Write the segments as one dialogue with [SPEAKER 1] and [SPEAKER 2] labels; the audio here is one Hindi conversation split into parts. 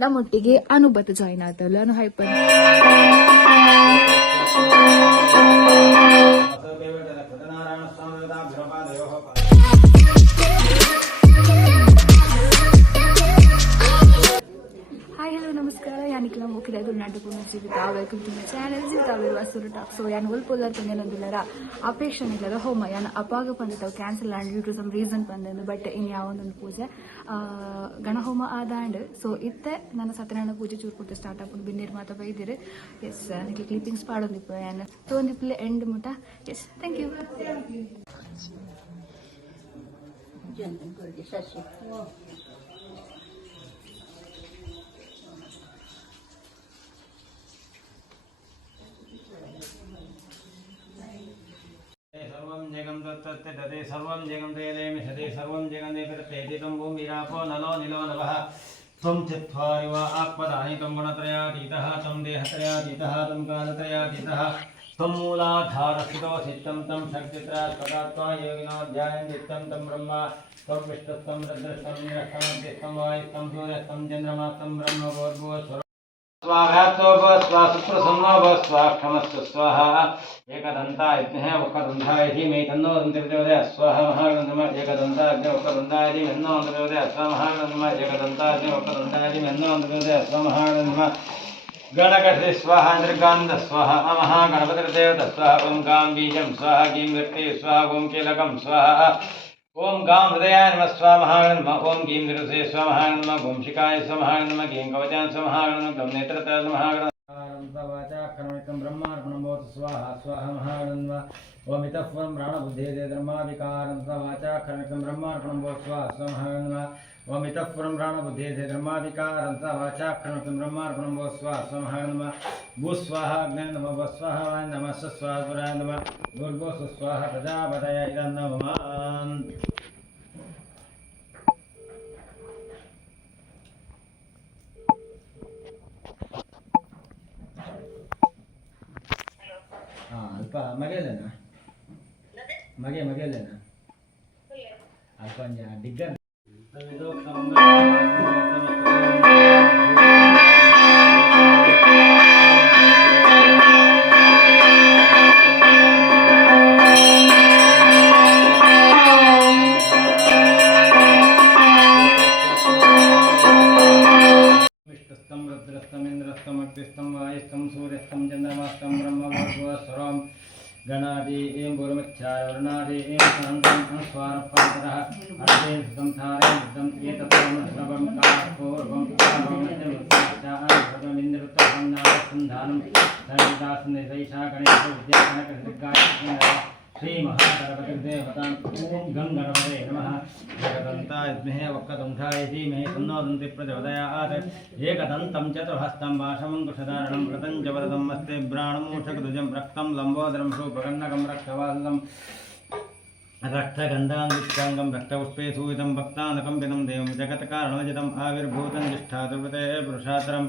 [SPEAKER 1] ನಮ್ಮೊಟ್ಟಿಗೆ ಅನುಬತ್ ಜಾಯಿನ್ ಆತಲ್ಲ ಅನು hyphen Karnataka Jeevitha welcome to my channel talk so ಯಾನ್ ಒಲ್ ಪೊಲ್ಲರ್ ಪಂದೇನೊಂದಿಲ್ಲರ ಅಪೇಕ್ಷನ್ ಇಲ್ಲದ ಹೋಮ, ಯಾನ್ ಅಪಾಗ ಪಂದಿತಾವ್ cancel and to some reason ಪಂದೆಂದು but in ಯಾವೊಂದೊಂದು ಪೂಜೆ. ಗಣಹೋಮ ಆದಾಂಡ್ ಸೊ ಇತ್ತೆ, ನನ್ನ ಸತ್ಯನಾರಾಯಣ ಪೂಜೆ ಚೂರ್ ಕೊಟ್ಟು ಸ್ಟಾರ್ಟ್ ಆಗ್ಬಿಟ್ಟು ಬಿನ್ನೇರ್ ಮಾತಾ ಬೈದಿರಿ. ಎಸ್ ನನಗೆ ಕ್ಲಿಪ್ಪಿಂಗ್ಸ್ ಪಾಡೊಂದಿಪ್ಪ, ಯಾನ್ ತೋಂದಿಪ್ಪಲೆ ಎಂಡ್ ಮುಟ. ಎಸ್ ಥ್ಯಾಂಕ್ ಯು
[SPEAKER 2] ಸಸಿ తత్తత్తతే సర్వం జగందేమి సదే సర్వం జగందేపితం భూమిరాపో నలో నిలో నవ త్వం చత్వారివ ఆత్మదాని తం గుణత్రయాతీతః తం దేహత్రయాతీతః తం కాలత్రయాతీతः త్వం మూలాధారస్థితో చిత్తం తం శక్తిత్రాత్మకాత్మా చిత్తం తం బ్రహ్మ త్వం విష్ణుస్తం రుద్రస్తం నిరష్టమధ్యస్థం వాయుస్తం సూర్యస్తం చంద్రమాత్తం బ్రహ్మ గోర్భో స్వాహాతో స్వ సుప్రసన్నో స్వాక్షమస్సు స్వహ ఏకదంతాయ ఒక్కదంతాయ మే తన్నో దంతర్దేవదే స్వహ మహాగంధమ ఏకదంతాయ ఒక్కదంతాయ ఎన్నో అంతర్దేవదే స్వ మహాగంధమ ఏకదంతాయ ఒక్కదంతాయ ఎన్నో అంతర్దేవదే స్వ మహాగంధమ గణగతి స్వహ నిర్గాంధ స్వహ నమ గణపతిర్దేవత స్వహ ఓం గాంబీజం స్వహ గీం వ్యక్తి స్వహ ఓం కీలకం స్వహ ఓం గాం హృదయాయ నమ స్వామహాయ నమ. ఓం గీం నిరుసే స్వామహాయ నమ. ఓం శికాయ స్వామహాయ నమ. గీం కవచాన్ స్వామహాయ గం నేత్రత స్వామహాయ वाचाक्षरमिकं ब्रह्मार्पणं भवतु, स्वाहा स्वाहा महागणनमः ॐ इतः परं प्राणबुद्धेदे धर्माधिकारं स वाचाक्षरमिकं ब्रह्मार्पणं भवतु, स्वाहा स्वामहागणनमः ॐ इतः परं प्राणबुद्धेदे धर्माधिकारं स वाचाक्षरमिकं ब्रह्मार्पणं भवतु, स्वाहा स्वामहागणनमः भूस्वाहा अग्ने नमः वस्वाहा नमः, स्वस्वाहा पुराय नमः भूर्भुवः स्वस्वाहा प्रजापतय इदं नमः। ಅಲ್ಪ ಮಗೆಯಲ್ಲೇನಾ ಮಗೆ ಮಗೆಯಲ್ಲೇನಾ ಅಲ್ಪ ಒಂಜ ಡಿಗ್ಗರ್ गणादि एं गुरुमिच्छाय वरुणादि एं शान्तं अनुस्वारपरतः अर्धे सुतं थारे सुतं एतत्तमश्रवं कापूर्वं काममिन्द्रवृत्तं नारसन्धानं सहितासन्निसैषा गणेश विद्याकनकसिद्धाय श्रीमहागणपतिर्देवतां ॐ गङ्गणपते नमः जगदन्ताय विद्महे वक्रतुण्डाय धीमहि तन्नो दन्ति प्रचोदयात् एकदन्तं चतुर्हस्तं वाशमङ्कुशधारणं कृतं च वरदं मस्ते ब्राणमूषकध्वजं रक्तं लम्बोदरं शूपकर्णकं रक्तवासं रक्तगन्धान्विच्छाङ्गं रक्तपुष्पे सूयितं भक्तानकं विदं देवं, जगत्कारणोजितम्, आविर्भूतं जिष्ठातुर्वते पुरुषातरम्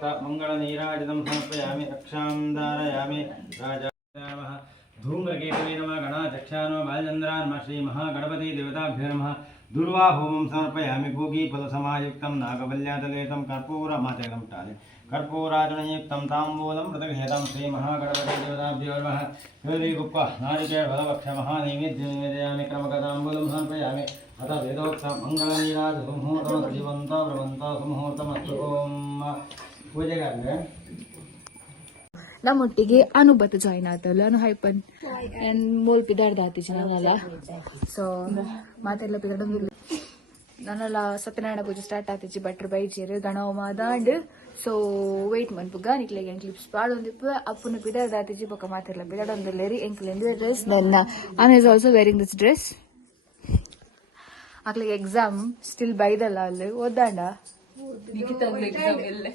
[SPEAKER 2] प्रोक्ता मङ्गलनीराजितं समर्पयामि, रक्षां धारयामि। राजा धूम्रकेतवे बालचंद्रा गणाचक्षानो बालचन्द्रान्म श्रीमहागणपतिदेवताभ्यो नम। दुर्वा होमं सामुक्त भोगीफलसमायुक्तं कर्पूर कर्पूरमाचकं टाले। कर्पूराचरणयुक्तं ताम्बूलं मृतघेतं श्रीमहागणपतिदेवताभ्यो नमः। हृदयगुप्प नारिकेळफलवक्षमहानैवेद्यं निवेदयामि क्रमकताम्बूलं समर्पयामि। अथ वेदोक्तमङ्गलनीराजसुमुहूर्तमजीवन्त भ्रमन्त सुमुहूर्तमस्तु, ओम्
[SPEAKER 1] ನಮ್ಮೊಟ್ಟಿಗೆ ಅನುಬತ್ ಜಾಯಿನ್ ಆತಲ್ಲ ಅನು ಹೈಪನ್ ಮೋಲ್ ಪಿದಾರ್ದ ಆತಿಜಿ ನನ್ನಲ್ಲ ಸೊ ಮಾತೆಲ್ಲ ಪಿದಾರ್ಡ ನನ್ನಲ್ಲ ಸತ್ಯನಾರಾಯಣ ಪೂಜೆ ಸ್ಟಾರ್ಟ್ ಆತಿಜಿ ಭಟ್ರು ಬೈಚೇರು ಗಣ ಹೋಮ ದಾಂಡ್ ಸೊ ವೆಯ್ಟ್ ಮನ್ಪುಗ ನಿಕ್ಲೆಗೆ ಕ್ಲಿಪ್ಸ್ ಪಾಡೊಂದಿಪ್ಪ ಅಪ್ಪನ ಪಿದಾಡ್ ಆತಿಚ್ಚಿ ಬೊಕ್ಕ ಮಾತಿರ್ಲ ರೀ ಎಂಕ್ಲೆಂದು ಡ್ರೆಸ್ ನನ್ನ on is also wearing this dress ಅಕ್ಲಿಗೆ exam still ಬೈದಲ್ಲ ಅಲ್ಲಿ. ಓದಾಂಡ
[SPEAKER 2] నిఖితం ఎగ్జామ్ వెళ్ళే